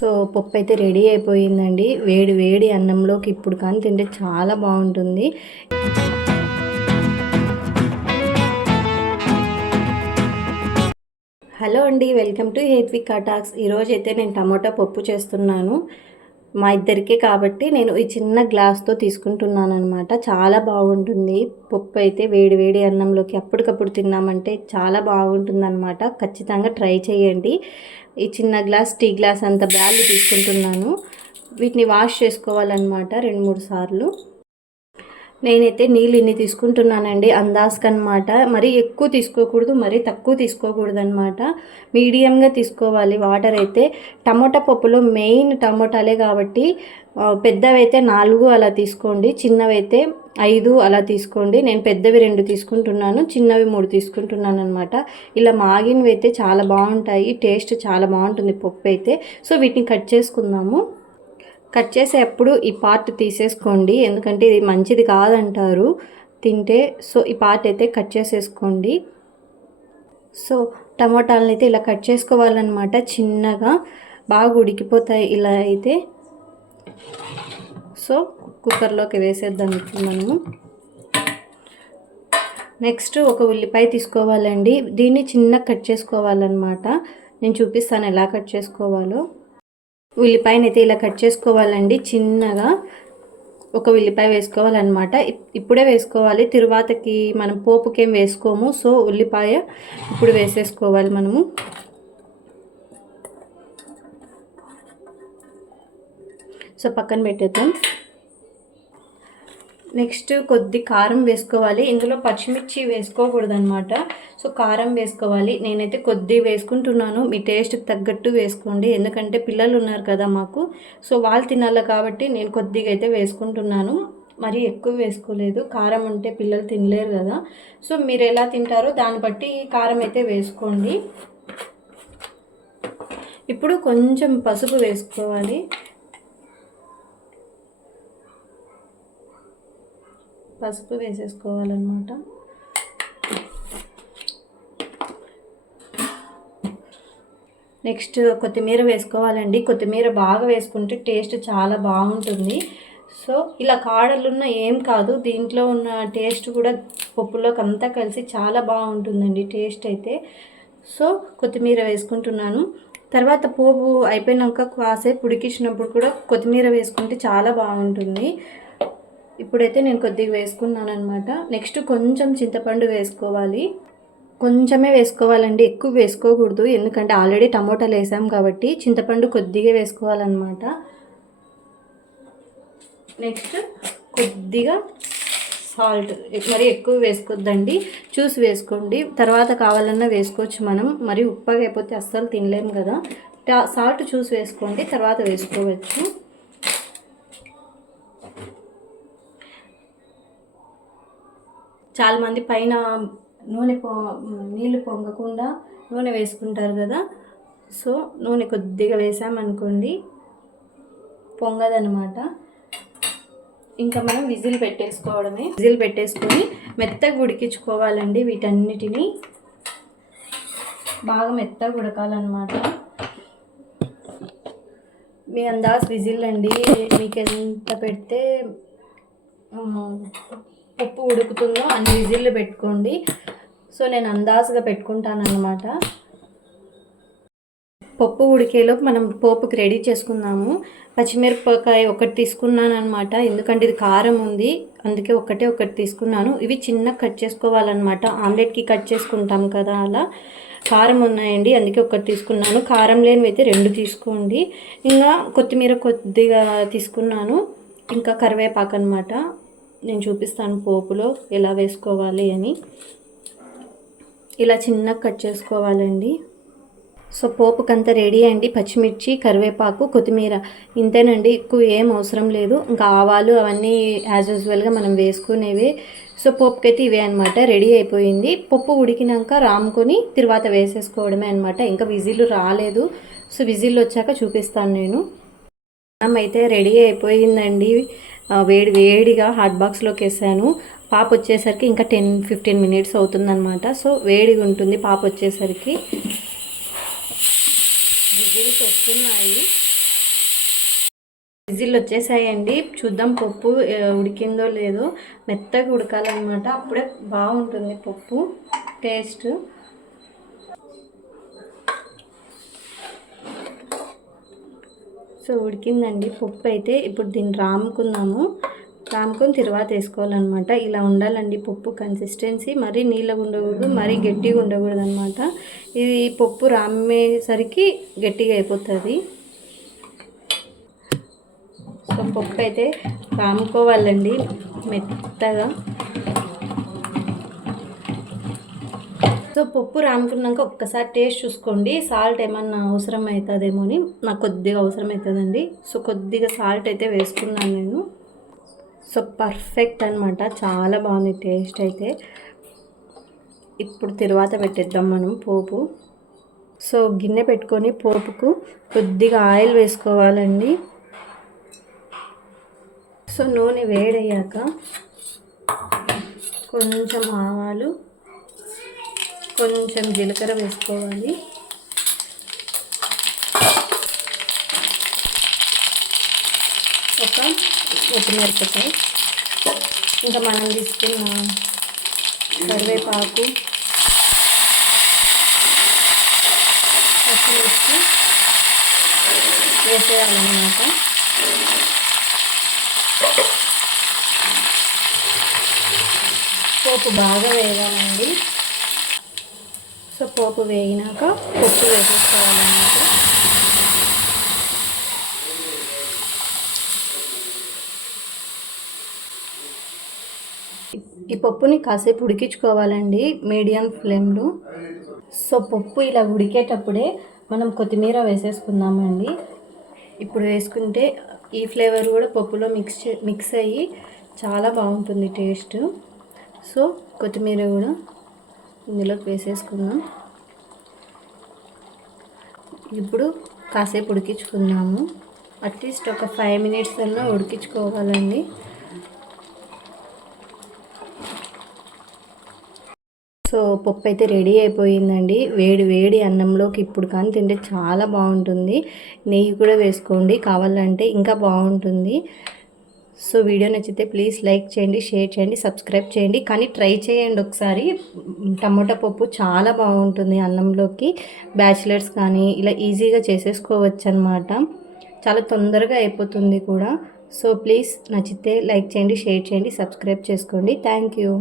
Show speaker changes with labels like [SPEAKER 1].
[SPEAKER 1] So పప్పు అయితే ready అయిపోయిందండి. వేడి వేడి అన్నంలోకి ఇప్పుడు కానీ తింటే చాలా బాగుంటుంది. హలో అండి వెల్కమ్ టు హేత్విక్ కటాక్స్. ఈరోజు అయితే నేను టమాటా పప్పు చేస్తున్నాను. మా ఇద్దరికే కాబట్టి నేను ఈ చిన్న గ్లాస్తో తీసుకుంటున్నాను అనమాట చాలా బాగుంటుంది. పప్పు అయితే వేడి వేడి అన్నంలోకి అప్పటికప్పుడు తిన్నామంటే చాలా బాగుంటుంది అనమాట ఖచ్చితంగా ట్రై చేయండి. ఈ చిన్న గ్లాస్ టీ గ్లాస్ అంత బ్యాలు తీసుకుంటున్నాను. వీటిని వాష్ చేసుకోవాలన్నమాట రెండు మూడు సార్లు. నేనైతే నీళ్ళు ఇన్ని తీసుకుంటున్నానండి అందాజ్కి అనమాట మరి ఎక్కువ తీసుకోకూడదు మరీ తక్కువ తీసుకోకూడదు అనమాట మీడియంగా తీసుకోవాలి వాటర్ అయితే. టమోటా పప్పులో మెయిన్ టమోటాలే కాబట్టి పెద్దవైతే నాలుగు అలా తీసుకోండి చిన్నవైతే ఐదు అలా తీసుకోండి. నేను పెద్దవి రెండు తీసుకుంటున్నాను చిన్నవి మూడు తీసుకుంటున్నాను అనమాట ఇలా మాగినవి అయితే చాలా బాగుంటాయి టేస్ట్ చాలా బాగుంటుంది పప్పు అయితే సో వీటిని కట్ చేసుకుందాము. కట్ చేసేటప్పుడు ఈ పార్ట్ తీసేసుకోండి. ఎందుకంటే ఇది మంచిది కాదంటారు. తింటే సో ఈ పార్ట్ అయితే కట్ చేసేసుకోండి. సో టమాటాలను అయితే ఇలా కట్ చేసుకోవాలన్నమాట చిన్నగా. బాగా ఉడికిపోతాయి ఇలా అయితే. సో కుక్కర్లోకి వేసేద్దాం ఇప్పుడు మనము. నెక్స్ట్ ఒక ఉల్లిపాయ తీసుకోవాలండి. దీన్ని చిన్న కట్ చేసుకోవాలన్నమాట. నేను చూపిస్తాను ఎలా కట్ చేసుకోవాలో. ఉల్లిపాయని అయితే ఇలా కట్ చేసుకోవాలండి. చిన్నగా ఒక ఉల్లిపాయ వేసుకోవాలన్నమాట. ఇప్పుడే వేసుకోవాలి. తిరువాతకి మనం పోపుకేం వేసుకోము. సో ఉల్లిపాయ ఇప్పుడు వేసేసుకోవాలి మనము. సో పక్కన పెట్టేద్దాం. నెక్స్ట్ కొద్ది కారం వేసుకోవాలి. ఇందులో పచ్చిమిర్చి వేసుకోకూడదు అనమాట సో కారం వేసుకోవాలి. నేనైతే కొద్ది వేసుకుంటున్నాను. మీ టేస్ట్కి తగ్గట్టు వేసుకోండి. ఎందుకంటే పిల్లలు ఉన్నారు కదా మాకు. సో వాళ్ళు తినాలి కాబట్టి నేను కొద్దిగా అయితే వేసుకుంటున్నాను. మరి ఎక్కువ వేసుకోలేదు. కారం ఉంటే పిల్లలు తినలేరు కదా. సో మీరు ఎలా తింటారో దాన్ని బట్టి కారం అయితే వేసుకోండి. ఇప్పుడు కొంచెం పసుపు వేసుకోవాలి. పసుపు వేసేసుకోవాలన్నమాట. నెక్స్ట్ కొత్తిమీర వేసుకోవాలండి. కొత్తిమీర బాగా వేసుకుంటే టేస్ట్ చాలా బాగుంటుంది. సో ఇలా కాడలున్న ఏం కాదు. దీంట్లో ఉన్న టేస్ట్ కూడా పప్పులోకి అంతా కలిసి చాలా బాగుంటుందండి టేస్ట్ అయితే. సో కొత్తిమీర వేసుకుంటున్నాను. తర్వాత పోపు అయిపోయినాక కాసేపు ఉడికించినప్పుడు కూడా కొత్తిమీర వేసుకుంటే చాలా బాగుంటుంది. ఇప్పుడైతే నేను కొద్దిగా వేసుకున్నాను అనమాట నెక్స్ట్ కొంచెం చింతపండు వేసుకోవాలి. కొంచెమే వేసుకోవాలండి. ఎక్కువ వేసుకోకూడదు. ఎందుకంటే ఆల్రెడీ టమోటాలు వేసాం కాబట్టి చింతపండు కొద్దిగా వేసుకోవాలన్నమాట. నెక్స్ట్ కొద్దిగా సాల్ట్. మరి ఎక్కువ వేసుకోవద్దండి చూసి వేసుకోండి. తర్వాత కావాలన్నా వేసుకోవచ్చు మనం. మరి ఉప్పగా అయిపోతే అస్సలు తినలేము కదా. సాల్ట్ చూసి వేసుకోండి. తర్వాత వేసుకోవచ్చు. చాలామంది పైన నూనె పొ నీళ్ళు పొంగకుండా నూనె వేసుకుంటారు కదా. సో నూనె కొద్దిగా వేసామనుకోండి పొంగదనమాట ఇంకా మనం విజిల్ పెట్టేసుకోవడమే. విజిల్ పెట్టేసుకొని మెత్తగా ఉడికించుకోవాలండి వీటన్నిటిని. బాగా మెత్తగా ఉడకాలన్నమాట. మీ అందాజ్ విజిల్ అండి మీకు ఎంత పెడితే పప్పు ఉడుకుతుందో అన్ని విజిల్లు పెట్టుకోండి. సో నేను అందాజుగా పెట్టుకుంటానన్నమాట. పప్పు ఉడికేలోపు మనం పోపుకి రెడీ చేసుకుందాము. పచ్చిమిరపకాయ ఒకటి తీసుకున్నాను అనమాట ఎందుకంటే ఇది కారం ఉంది. అందుకే ఒకటే ఒకటి తీసుకున్నాను. ఇవి చిన్న కట్ చేసుకోవాలన్నమాట. ఆమ్లెట్కి కట్ చేసుకుంటాం కదా అలా. కారం ఉన్నాయండి అందుకే ఒకటి తీసుకున్నాను. కారం లేనివి అయితే రెండు తీసుకోండి. ఇంకా కొత్తిమీర కొద్దిగా తీసుకున్నాను. ఇంకా కరివేపాకు అనమాట నేను చూపిస్తాను పోపులో ఎలా వేసుకోవాలి అని. ఇలా చిన్నగా కట్ చేసుకోవాలండి. సో పోపుకంతా రెడీ అండి పచ్చిమిర్చి కరివేపాకు కొత్తిమీర. ఇంతేనండి ఎక్కువ ఏం అవసరం లేదు. ఇంకా ఆవాలు అవన్నీ యాజ్ యూజువల్గా మనం వేసుకునేవి. సో పోపుకైతే ఇవే అనమాట రెడీ అయిపోయింది. పప్పు ఉడికినాక రాముకొని తర్వాత వేసేసుకోవడమే అనమాట ఇంకా విజిల్ రాలేదు. సో విజిల్ వచ్చాక చూపిస్తాను నేను. అయితే రెడీ అయిపోయిందండి. వేడి వేడిగా హాట్ బాక్స్లోకి వేసాను. పాప వచ్చేసరికి ఇంకా టెన్ ఫిఫ్టీన్ మినిట్స్ అవుతుందన్నమాట. సో వేడిగా ఉంటుంది పాప వచ్చేసరికి. విజిల్స్ వస్తున్నాయి. విజిల్ వచ్చేసాయండి. చూద్దాం పప్పు ఉడికిందో లేదో. మెత్తగా ఉడకాలన్నమాట. అప్పుడే బాగుంటుంది పప్పు. టేస్ట్ సో ఉడికిందండి. పప్పు అయితే ఇప్పుడు దీన్ని రాముకుందాము. రాముకొని తర్వాత వేసుకోవాలన్నమాట. ఇలా ఉండాలండి పప్పు కన్సిస్టెన్సీ మరీ నీళ్ళగా ఉండకూడదు మరీ గట్టిగా ఉండకూడదు అనమాట ఇది పప్పు రామేసరికి గట్టిగా అయిపోతుంది. సో పప్పు అయితే రాముకోవాలండి మెత్తగా. సో పప్పు రాముకున్నాక ఒక్కసారి టేస్ట్ చూసుకోండి. సాల్ట్ ఏమన్నా అవసరం అవుతుందేమో అని నాకు కొద్దిగా అవసరం అవుతుందండి సో కొద్దిగా సాల్ట్ అయితే వేసుకున్నాను నేను. సో పర్ఫెక్ట్ అనమాట చాలా బాగుంది టేస్ట్ అయితే. ఇప్పుడు తర్వాత పెట్టేద్దాం మనం పోపు. సో గిన్నె పెట్టుకొని పోపుకు కొద్దిగా ఆయిల్ వేసుకోవాలండి. సో నూనె వేడయ్యాక కొంచెం ఆవాలు కొంచెం జీలకర్ర వేసుకోవాలి. ఒక ఉప్పుమిరపకాయ ఇంకా మనం తీసుకున్న కరివేపాకు పచ్చిమిర్చి వేసేయాలన్నమాట. పోపు బాగా వేయాలండి సో పోపు వేగినాక పప్పు వేసేసుకోవాలన్నమాట. ఈ పప్పుని కాసేపు ఉడికించుకోవాలండి మీడియం ఫ్లేమ్లో. సో పప్పు ఇలా ఉడికేటప్పుడే మనం కొత్తిమీర వేసేసుకుందామండి. ఇప్పుడు వేసుకుంటే ఈ ఫ్లేవర్ కూడా పప్పులో మిక్స్ మిక్స్ అయ్యి చాలా బాగుంటుంది టేస్ట్. సో కొత్తిమీర కూడా ఇందులోకి వేసేసుకుందాం. ఇప్పుడు కాసేపు ఉడికించుకుందాము. అట్లీస్ట్ ఒక ఫైవ్ మినిట్స్ అన్నా ఉడికించుకోవాలండి. సో పప్పు అయితే రెడీ అయిపోయిందండి. వేడి వేడి అన్నంలోకి ఇప్పుడు కానీ తింటే చాలా బాగుంటుంది. నెయ్యి కూడా వేసుకోండి. కావాలంటే ఇంకా బాగుంటుంది. సో వీడియో నచ్చితే ప్లీజ్ లైక్ చేయండి షేర్ చేయండి సబ్స్క్రైబ్ చేయండి. కానీ ట్రై చేయండి ఒకసారి. టమోటా పప్పు చాలా బాగుంటుంది అన్నంలోకి. బ్యాచిలర్స్ కానీ ఇలా ఈజీగా చేసేసుకోవచ్చు అనమాట చాలా తొందరగా అయిపోతుంది కూడా. సో ప్లీజ్ నచ్చితే లైక్ చేయండి షేర్ చేయండి సబ్స్క్రైబ్ చేసుకోండి. Thank you.